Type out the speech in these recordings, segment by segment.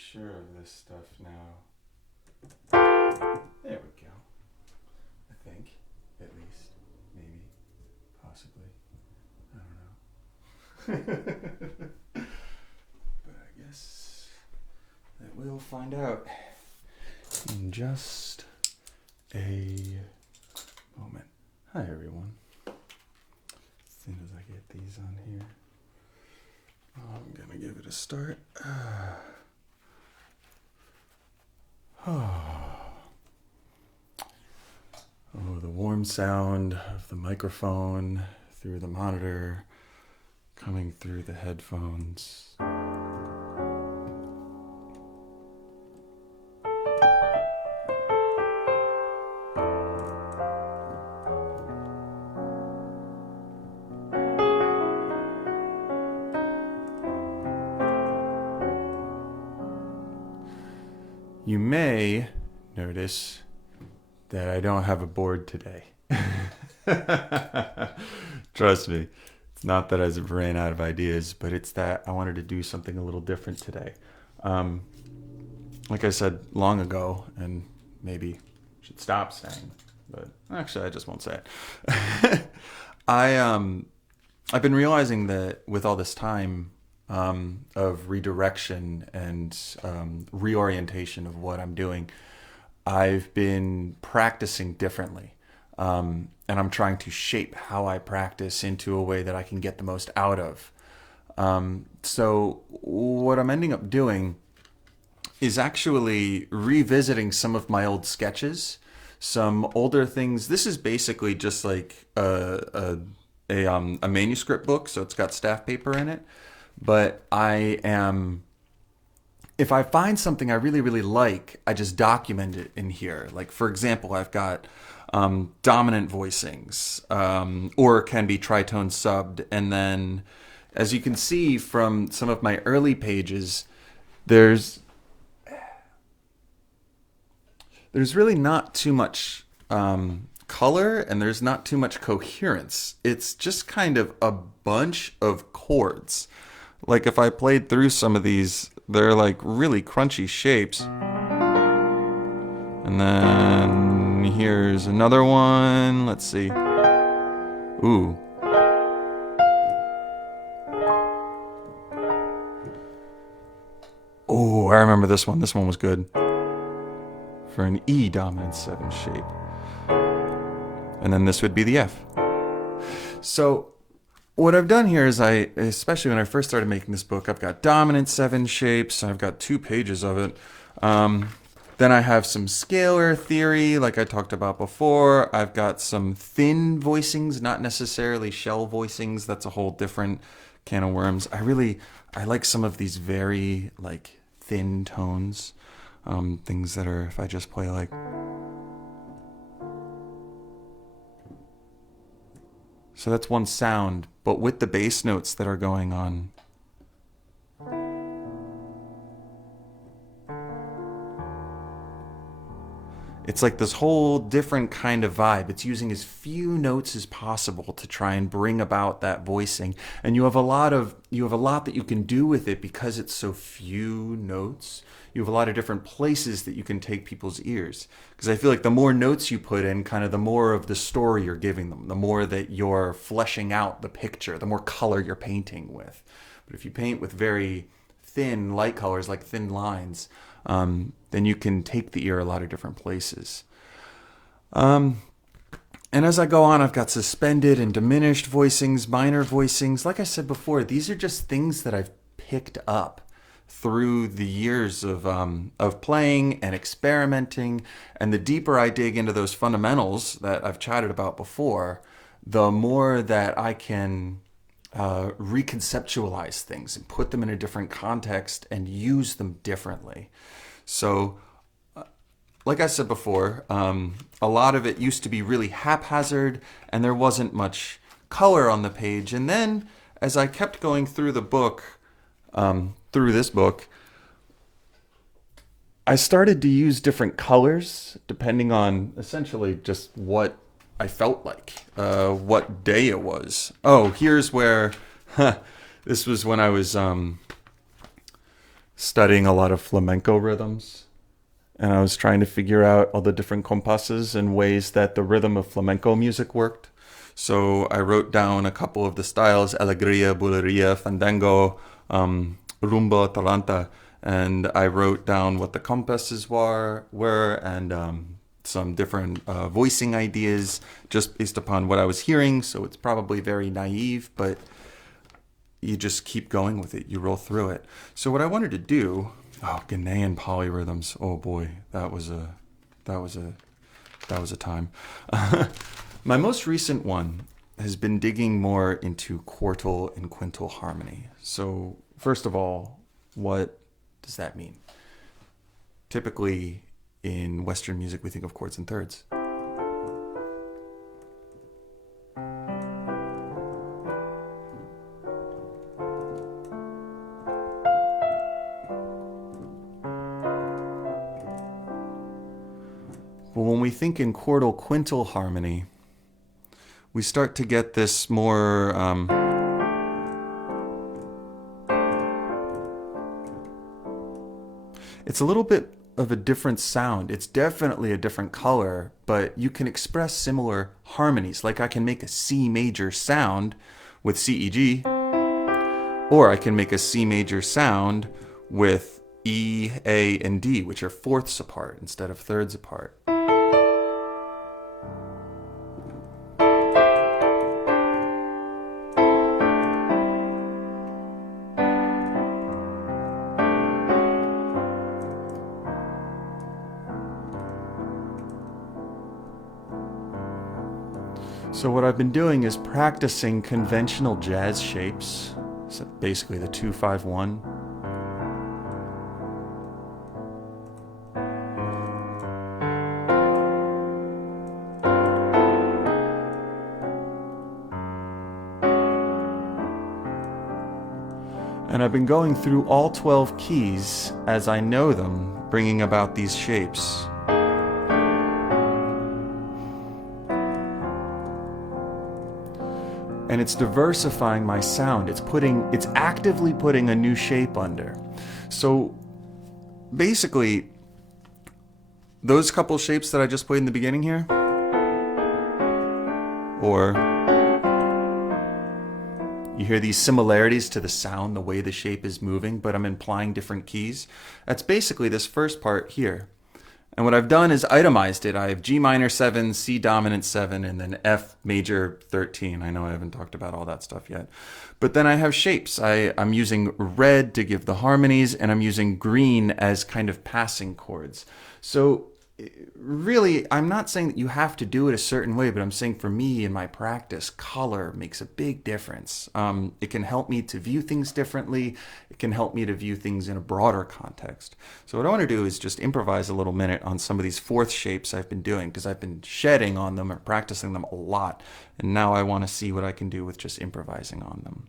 sure of this stuff now. There we go. I think, at least, maybe, possibly. I don't know. But I guess that we'll find out in just a moment. Hi, everyone. As soon as I get these on here, I'm gonna give it a start. Oh, the warm sound of the microphone through the monitor, coming through the headphones. You may notice that I don't have a board today. Trust me, it's not that I ran out of ideas, but it's that I wanted to do something a little different today. Like I said long ago, and maybe should stop saying, but actually I just won't say it. I've been realizing that with all this time of redirection and reorientation of what I'm doing, I've been practicing differently. And I'm trying to shape how I practice into a way that I can get the most out of. So what I'm ending up doing is actually revisiting some of my old sketches, some older things. This is basically just like a manuscript book, so it's got staff paper in it. But if I find something I really, really like, I just document it in here. Like, for example, I've got dominant voicings, or can be tritone subbed. And then, as you can see from some of my early pages, there's really not too much color, and there's not too much coherence. It's just kind of a bunch of chords. Like if I played through some of these, they're like really crunchy shapes. And then here's another one. Let's see. Ooh. Oh, I remember this one. This one was good. For an E dominant 7 shape. And then this would be the F. So what I've done here is especially when I first started making this book, I've got dominant 7 shapes. I've got 2 pages of it. Then I have some scalar theory, like I talked about before. I've got some thin voicings, not necessarily shell voicings. That's a whole different can of worms. I like some of these very like thin tones. Things that are, if I just play like, so that's one sound, but with the bass notes that are going on. It's like this whole different kind of vibe. It's using as few notes as possible to try and bring about that voicing. And you have a lot that you can do with it because it's so few notes. You have a lot of different places that you can take people's ears. Because I feel like the more notes you put in, kind of the more of the story you're giving them, the more that you're fleshing out the picture, the more color you're painting with. But if you paint with very thin light colors, like thin lines, then you can take the ear a lot of different places. And as I go on, I've got suspended and diminished voicings, minor voicings. Like I said before, these are just things that I've picked up through the years of playing and experimenting. And the deeper I dig into those fundamentals that I've chatted about before, the more that I can reconceptualize things and put them in a different context and use them differently. So, like I said before, a lot of it used to be really haphazard and there wasn't much color on the page. And then as I kept going through the book, through this book, I started to use different colors depending on essentially just what I felt like, what day it was. Oh, here's where, this was when I was studying a lot of flamenco rhythms, and I was trying to figure out all the different compasses and ways that the rhythm of flamenco music worked. So I wrote down a couple of the styles: alegria, buleria, fandango, rumba, taranta, and I wrote down what the compasses were and some different voicing ideas just based upon what I was hearing. So it's probably very naive, but you just keep going with it. You roll through it. So what I wanted to do, Ghanaian polyrhythms. Oh boy, that was a time. My most recent one has been digging more into quartal and quintal harmony. So first of all, what does that mean? Typically in Western music, we think of chords and thirds. But when we think in quartal quintal harmony, we start to get this more it's a little bit of a different sound. It's definitely a different color, but you can express similar harmonies. Like I can make a C major sound with C, E, G, or I can make a C major sound with E, A, and D, which are fourths apart instead of thirds apart. So what I've been doing is practicing conventional jazz shapes, so basically the 2-5-1. And I've been going through all 12 keys as I know them, bringing about these shapes. And it's diversifying my sound. It's actively putting a new shape under. So basically, those couple shapes that I just played in the beginning here, or you hear these similarities to the sound, the way the shape is moving, but I'm implying different keys. That's basically this first part here. And what I've done is itemized it. I have G minor 7, C dominant 7, and then F major 13. I know I haven't talked about all that stuff yet. But then I have shapes. I'm using red to give the harmonies, and I'm using green as kind of passing chords. So really, I'm not saying that you have to do it a certain way, but I'm saying for me in my practice, color makes a big difference. It can help me to view things differently. It can help me to view things in a broader context. So what I want to do is just improvise a little minute on some of these fourth shapes I've been doing, because I've been shedding on them or practicing them a lot. And now I want to see what I can do with just improvising on them.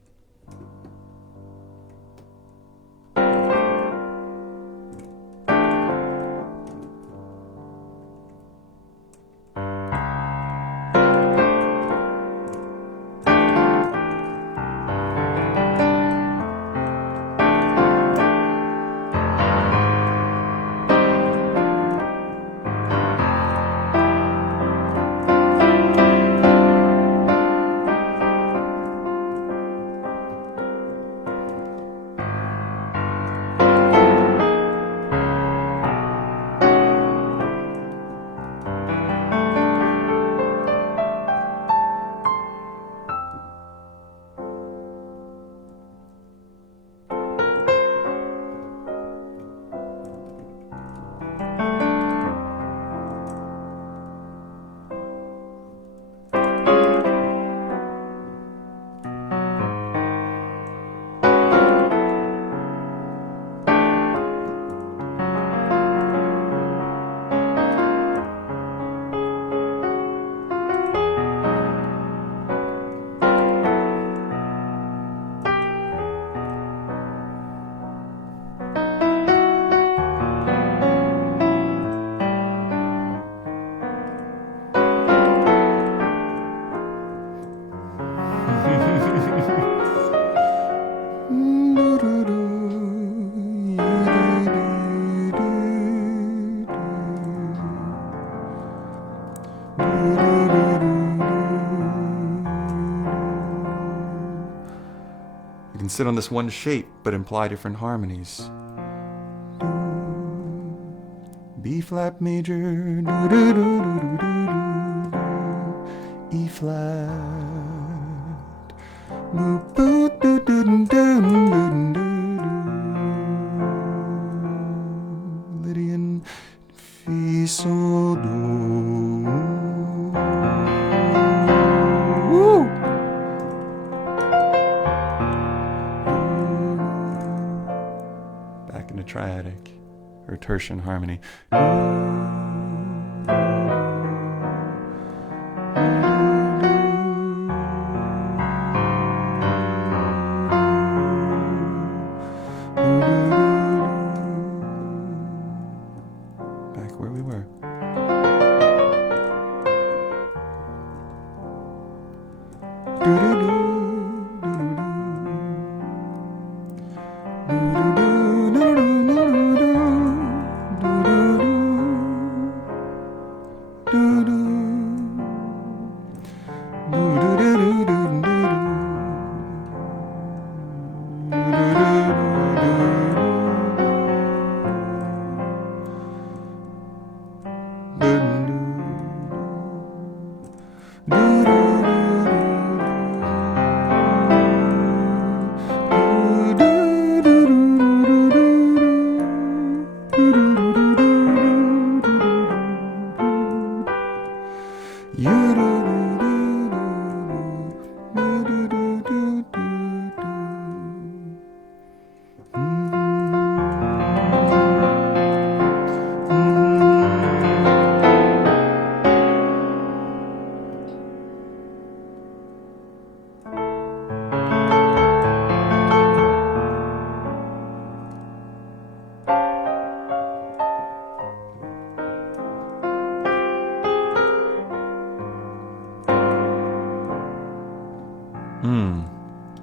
sit on this one shape but imply different harmonies. B flat major, do do do do do do, E flat, boo boo do do do do do, Lydian fi sol do. Woo! Back into triadic or tertian harmony. Back where we were.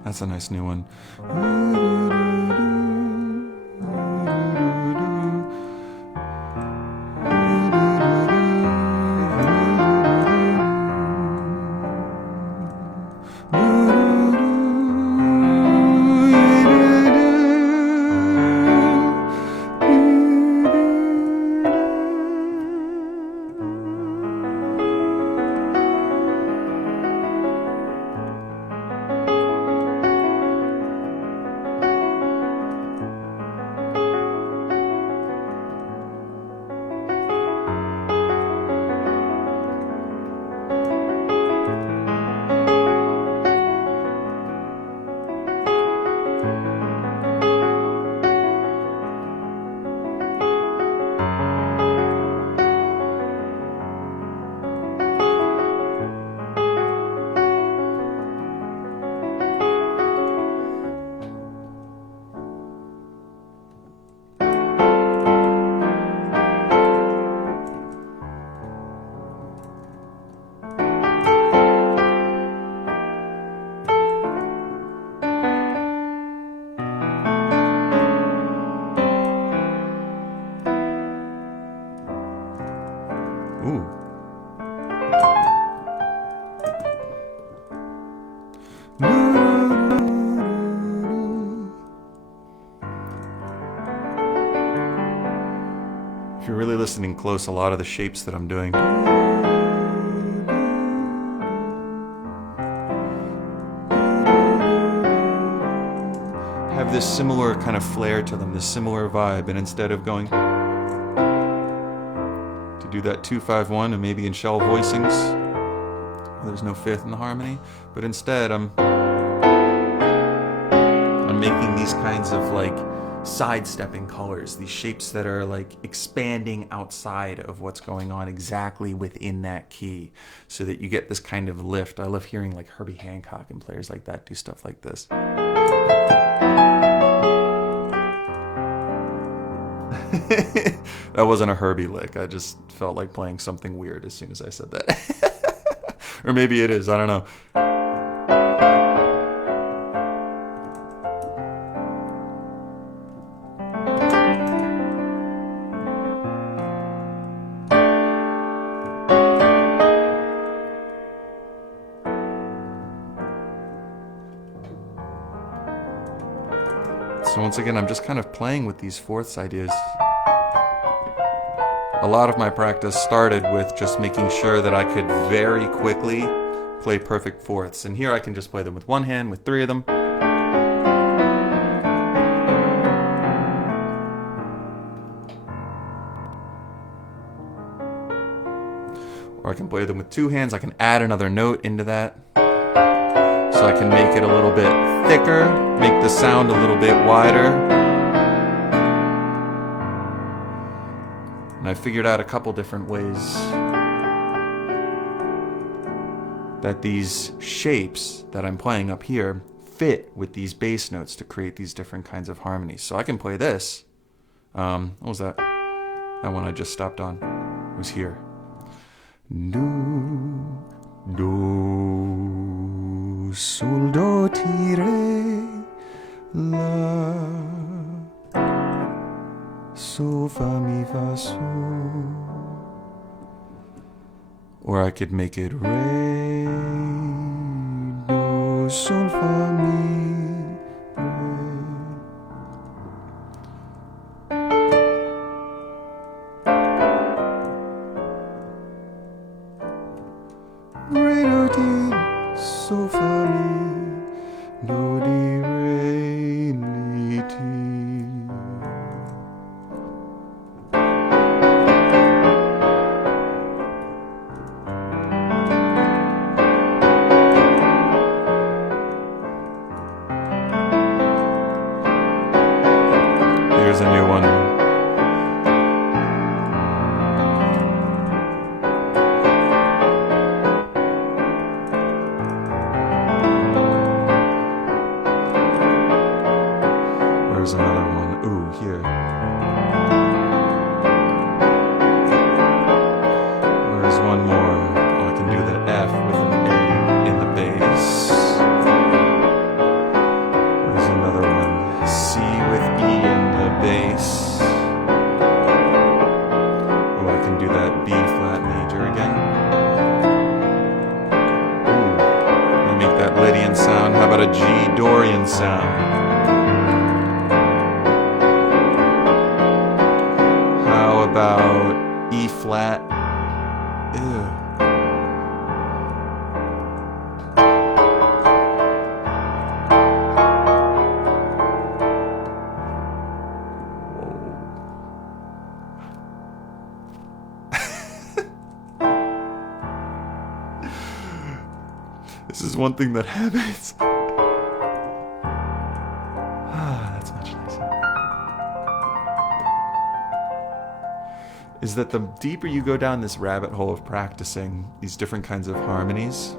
That's a nice new one. If you're really listening close, a lot of the shapes that I'm doing have this similar kind of flair to them, this similar vibe, and instead of going to do that 2-5-1 and maybe in shell voicings, there's no fifth in the harmony, but instead I'm making these kinds of like sidestepping colors, these shapes that are like expanding outside of what's going on exactly within that key, so that you get this kind of lift. I love hearing like Herbie Hancock and players like that do stuff like this. That wasn't a Herbie lick. I just felt like playing something weird as soon as I said that. Or maybe it is, I don't know. once again, I'm just kind of playing with these fourths ideas. A lot of my practice started with just making sure that I could very quickly play perfect fourths. And here I can just play them with one hand, with three of them. Or I can play them with two hands. I can add another note into that. So I can make it a little bit thicker, make the sound a little bit wider. And I figured out a couple different ways that these shapes that I'm playing up here fit with these bass notes to create these different kinds of harmonies. So I can play this. What was that? That one I just stopped on. It was here. Do, do, sol, do, ti, re, la, so, fa, mi, fa, so. Or I could make it re, do, sol, fa, mi, re. Re, do, ti, so, fa, mi, do, di, re, li, ti. Here's a new one. Where's another one? Ooh, here. Where's one more? Oh, I can do the F with an A in the bass. Where's another one? C with E in the bass. Oh, I can do that B flat major again. Ooh, let me make that Lydian sound. How about a G Dorian sound? How about E flat? Ew. This is one thing that happens. That's much nicer. Is that the deeper you go down this rabbit hole of practicing these different kinds of harmonies,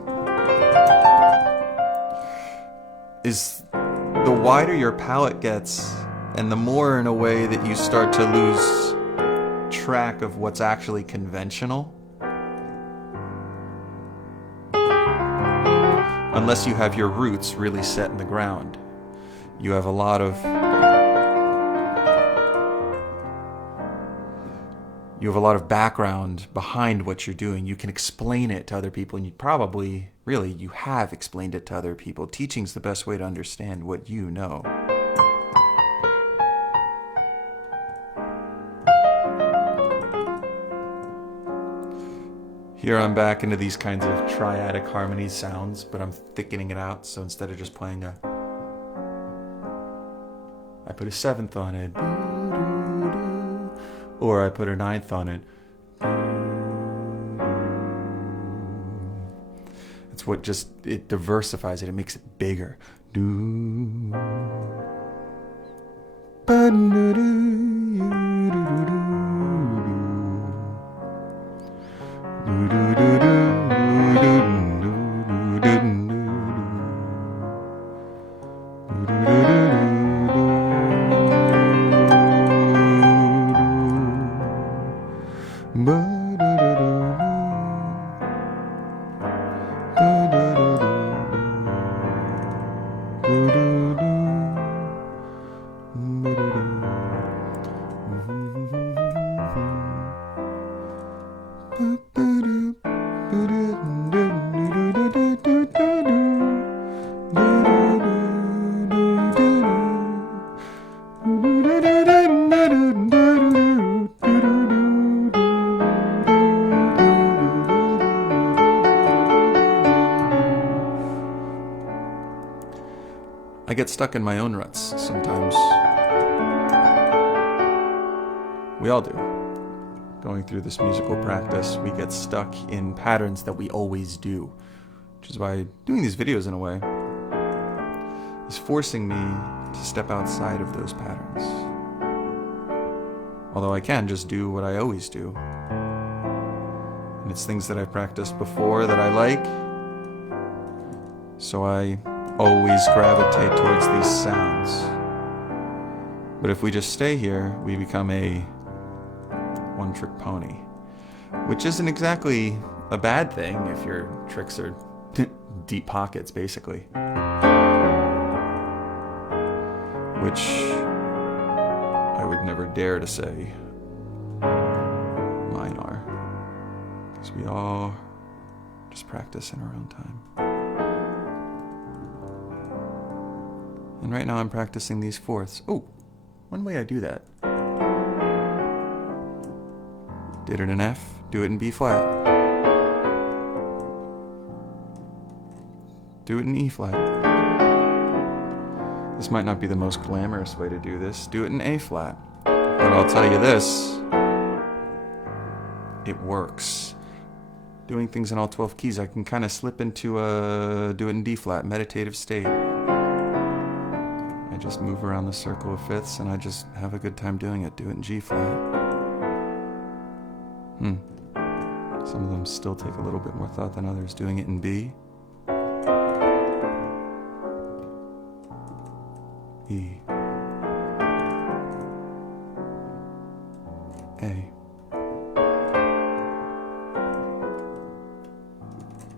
is the wider your palette gets, and the more in a way that you start to lose track of what's actually conventional. Unless you have your roots really set in the ground. You have a lot of background behind what you're doing. You can explain it to other people, and you probably, really, you have explained it to other people. Teaching's the best way to understand what you know. Here I'm back into these kinds of triadic harmony sounds, but I'm thickening it out, so instead of just playing I put a seventh on it, or I put a ninth on it. It's what it diversifies it, it makes it bigger. get stuck in my own ruts sometimes. We all do. Going through this musical practice, we get stuck in patterns that we always do, which is why doing these videos in a way is forcing me to step outside of those patterns. Although I can just do what I always do. And it's things that I've practiced before that I like, so I always gravitate towards these sounds. But if we just stay here, we become a one-trick pony, which isn't exactly a bad thing if your tricks are deep pockets, basically. Which I would never dare to say mine are, because we all just practice in our own time. And right now I'm practicing these fourths. Oh, one way I do that. Did it in F, do it in B flat. Do it in E flat. This might not be the most glamorous way to do this. Do it in A flat. But I'll tell you this, it works. Doing things in all 12 keys, I can kind of slip into a do it in D flat, meditative state. I just move around the circle of fifths and I just have a good time doing it. Do it in G flat. Some of them still take a little bit more thought than others. Doing it in B. E. A.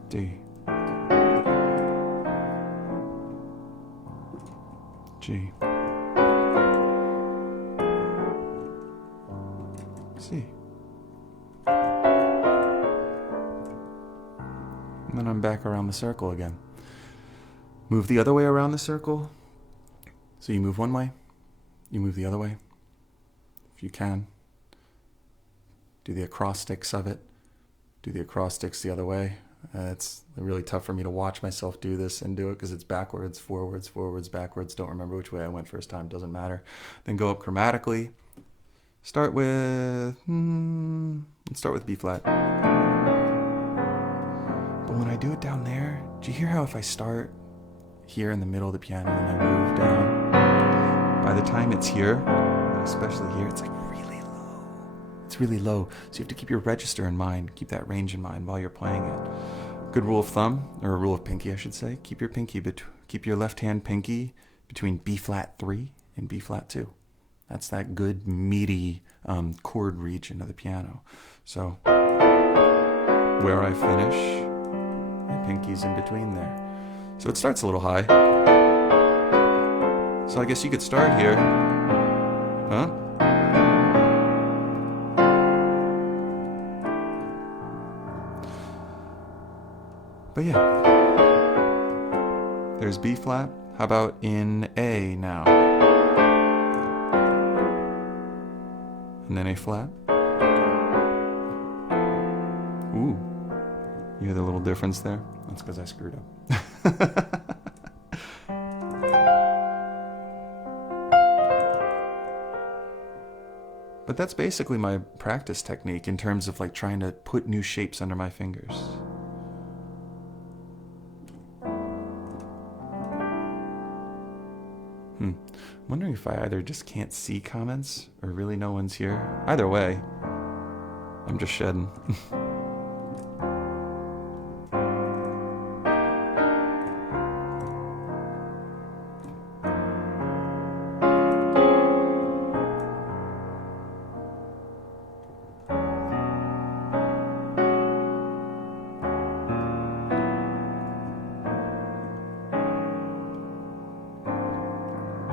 D. G. C. And then I'm back around the circle again. Move the other way around the circle. So you move one way, you move the other way, if you can. Do the acrostics of it. Do the acrostics the other way. It's really tough for me to watch myself do this and do it because it's backwards, forwards, forwards, backwards. Don't remember which way I went first time, doesn't matter. Then go up chromatically. Start with, let's start with B flat. But when I do it down there, do you hear how if I start here in the middle of the piano and I move down, by the time it's here, especially here, it's like really low. It's really low. So you have to keep your register in mind, keep that range in mind while you're playing it. Good rule of thumb, or a rule of pinky, I should say. Keep your left hand pinky between B flat 3 and B flat 2. That's that good meaty chord region of the piano. So where I finish, my pinky's in between there. So it starts a little high. So I guess you could start here. Huh? But yeah. There's B flat. How about in A now? And then A flat. Ooh. You hear the little difference there? That's because I screwed up. But that's basically my practice technique in terms of like trying to put new shapes under my fingers. I'm wondering if I either just can't see comments or really no one's here. Either way, I'm just shedding.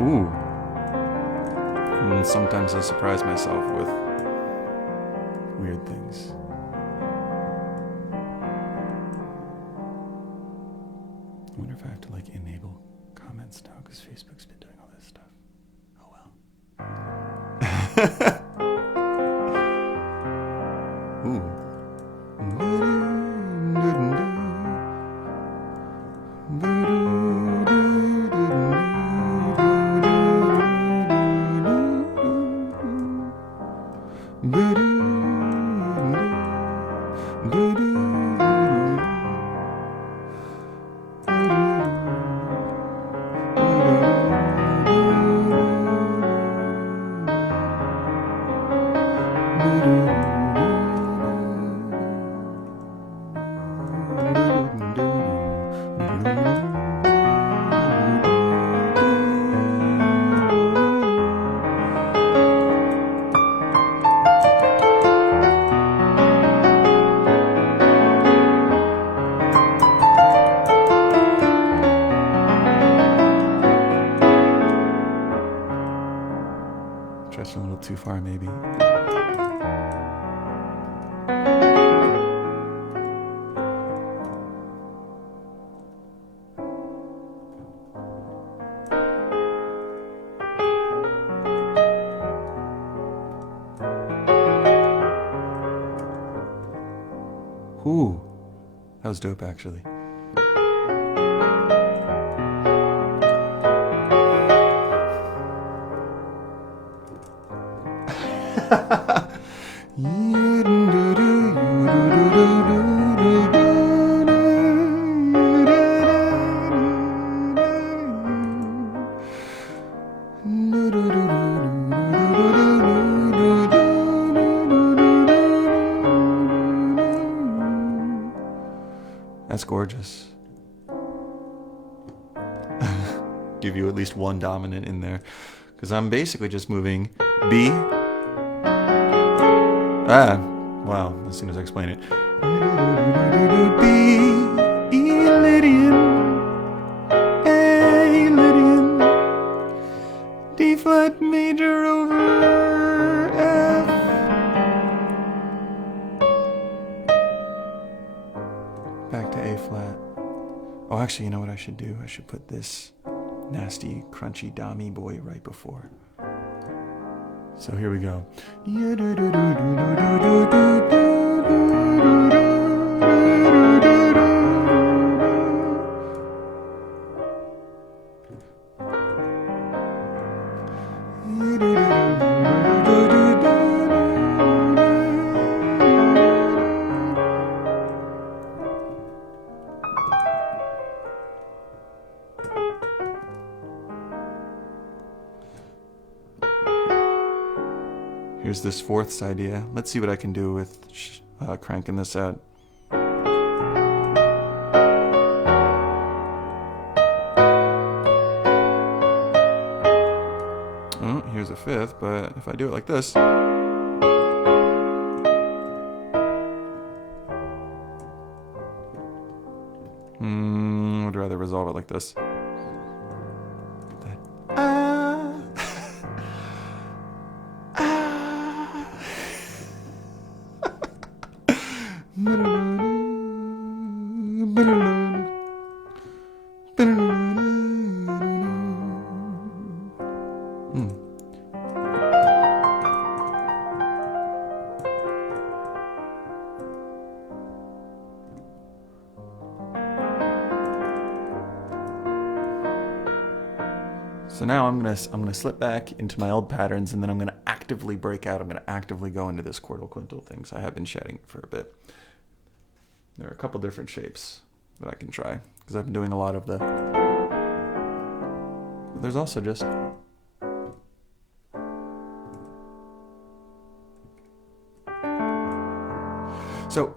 Ooh. And sometimes I surprise myself with weird things. I wonder if I have to like enable comments now because Facebook's been doing all this stuff. Oh well. Ooh. Stretched a little too far, maybe. Ooh, that was dope, actually. That's gorgeous. Give you at least one dominant in there, because I'm basically just moving B. Wow, as soon as I explain it. B, E Lydian, A Lydian, D flat major over F. Back to A flat. Oh, actually, you know what I should do? I should put this nasty, crunchy Dami boy right before. So here we go. Here's this fourths idea. Let's see what I can do with cranking this out. Oh, here's a fifth, but if I do it like this. I'd rather resolve it like this. So now I'm gonna slip back into my old patterns, and then I'm gonna actively break out. I'm gonna actively go into this quartal quintal thing. So I have been shedding for a bit. There are a couple different shapes that I can try because I've been doing a lot of the. But there's also just. So.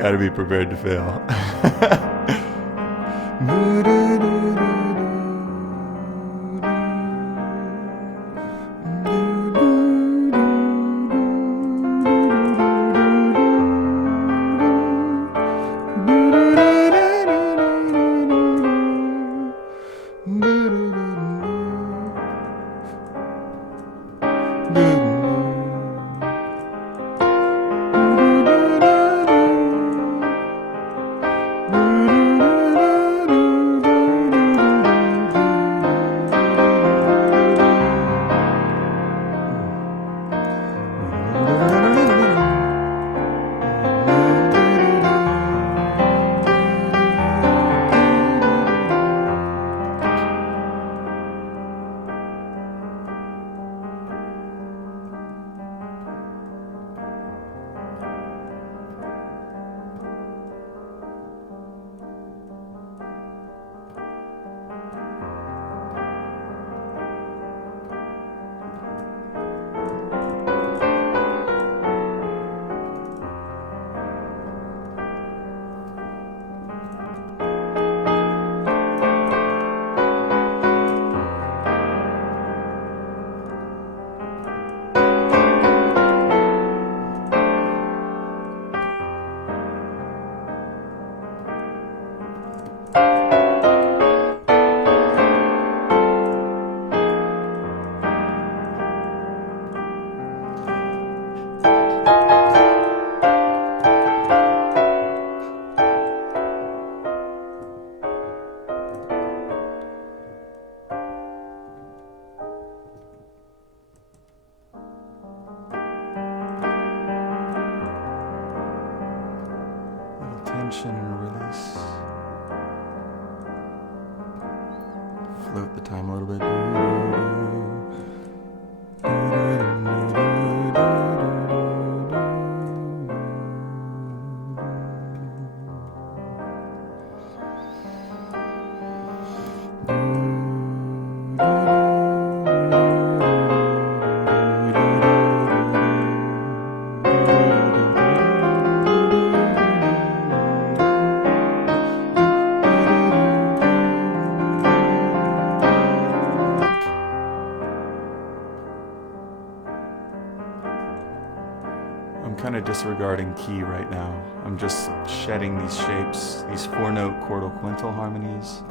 Gotta be prepared to fail. Tension and release. Float the time a little bit. I'm kind of disregarding key right now. I'm just shedding these shapes, these 4-note quartal quintal harmonies,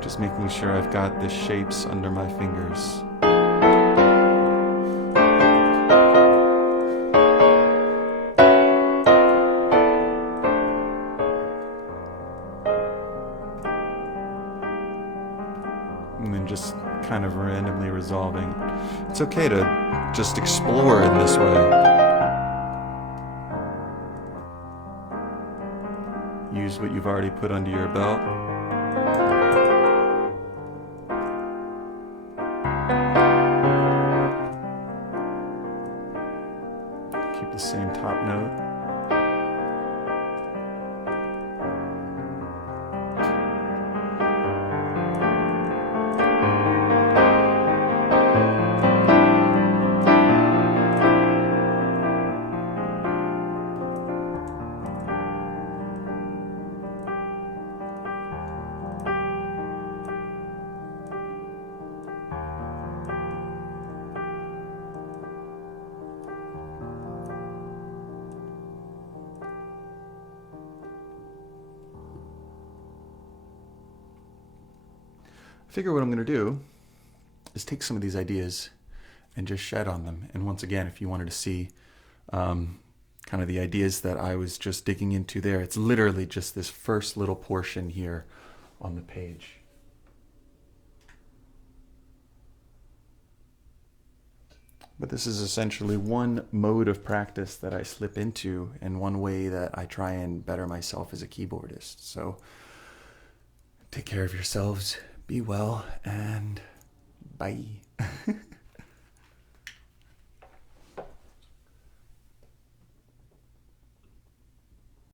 just making sure I've got the shapes under my fingers. And then just kind of randomly resolving. It's okay to just explore in this way. Use what you've already put under your belt. Keep the same top note. I figure what I'm going to do is take some of these ideas and just shed on them. And once again, if you wanted to see kind of the ideas that I was just digging into there, it's literally just this first little portion here on the page. But this is essentially one mode of practice that I slip into and one way that I try and better myself as a keyboardist. So take care of yourselves, be well, and bye.